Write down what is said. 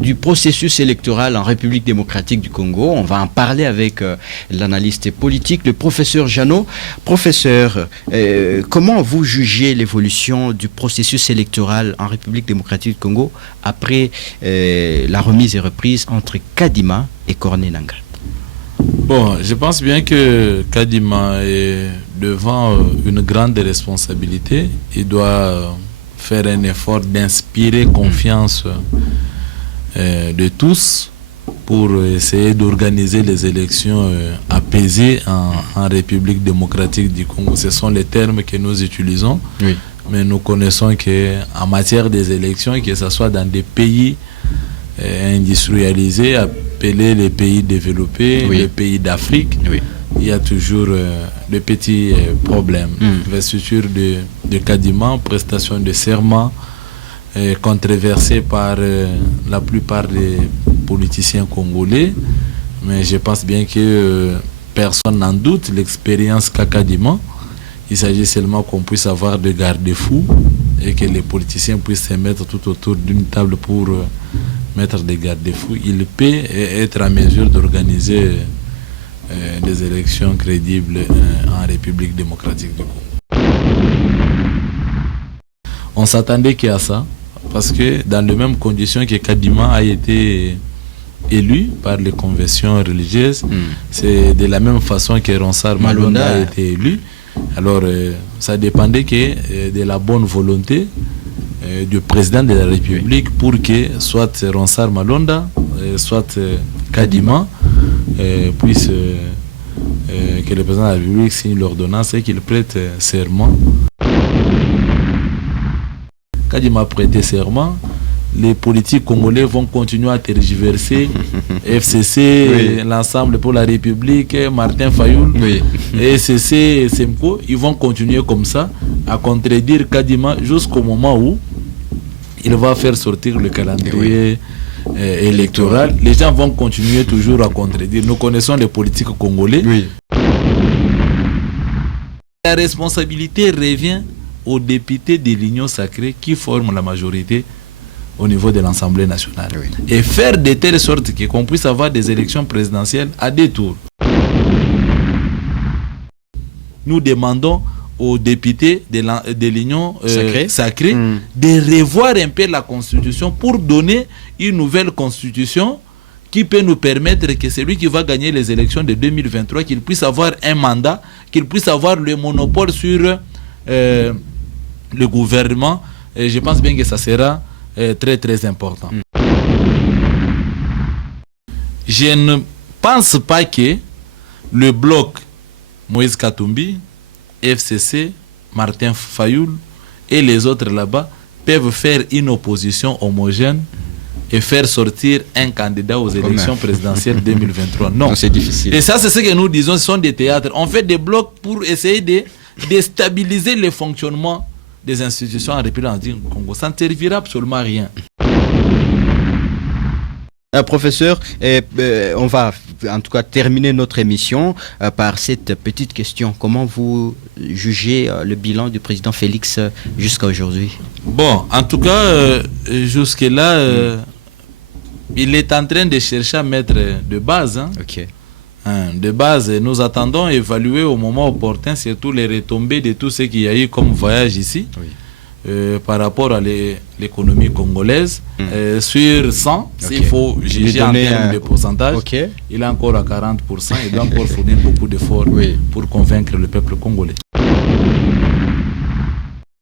du processus électoral en République démocratique du Congo. On va en parler avec l'analyste politique, le professeur Jeannot. Professeur, comment vous jugez l'évolution du processus électoral en République démocratique du Congo après la remise et reprise entre Kadima et Corneille Nangaa? Bon, je pense bien que Kadima est devant une grande responsabilité. Il doit faire un effort d'inspirer confiance de tous pour essayer d'organiser les élections apaisées en République démocratique du Congo. Ce sont les termes que nous utilisons, oui. Mais nous connaissons qu'en matière des élections, que ce soit dans des pays industrialisés, appelés les pays développés, oui. Les pays d'Afrique, oui. Il y a toujours de petits problèmes. Investiture de Kadima, prestation de serment, controversée par la plupart des politiciens congolais, mais je pense bien que personne n'en doute l'expérience qu'a Kadima. Il s'agit seulement qu'on puisse avoir des garde-fous et que les politiciens puissent se mettre tout autour d'une table pour mettre des garde-fous. Il peut être en mesure d'organiser des élections crédibles en République démocratique du Congo. On s'attendait qu'à ça, parce que dans les mêmes conditions que Kadima a été élu par les conventions religieuses, c'est de la même façon que Ronsard Malonda a été élu. Alors ça dépendait que de la bonne volonté du président de la République pour que soit Ronsard Malonda, soit Kadima puisse que le président de la République signe l'ordonnance et qu'il prête serment. Kadima a prêté serment, les politiques congolais vont continuer à tergiverser. FCC, oui. L'Ensemble pour la République, Martin Fayoul, oui. ECC et SEMCO, ils vont continuer comme ça à contredire Kadima jusqu'au moment où il va faire sortir le calendrier électoral. Les gens vont continuer toujours à contredire. Nous connaissons les politiques congolais. Oui. La responsabilité revient aux députés de l'Union sacrée qui forment la majorité au niveau de l'Assemblée nationale. Oui. Et faire de telle sorte qu'on puisse avoir des élections présidentielles à deux tours. Nous demandons aux députés de l'Union sacrée de revoir un peu la Constitution pour donner une nouvelle Constitution qui peut nous permettre que celui qui va gagner les élections de 2023, qu'il puisse avoir un mandat, qu'il puisse avoir le monopole sur le gouvernement. Et je pense bien que ça sera très très important. Je ne pense pas que le bloc Moïse Katumbi, FCC, Martin Fayoul et les autres là-bas peuvent faire une opposition homogène et faire sortir un candidat aux élections présidentielles 2023. Non, c'est difficile. Et ça, c'est ce que nous disons, ce sont des théâtres. On fait des blocs pour essayer de déstabiliser le fonctionnement des institutions en République du Congo. Ça ne servira absolument à rien. Professeur, on va en tout cas terminer notre émission par cette petite question. Comment vous jugez le bilan du président Félix jusqu'à aujourd'hui? Bon, en tout cas, jusque-là, il est en train de chercher à mettre de base. Hein. Ok. De base, nous attendons évaluer au moment opportun surtout les retombées de tout ce qu'il y a eu comme voyage ici. Oui. Par rapport à l'économie congolaise. Sur 100, s'il faut juger en termes de pourcentage, il est encore à 40%. Il doit encore fournir beaucoup d'efforts pour convaincre le peuple congolais.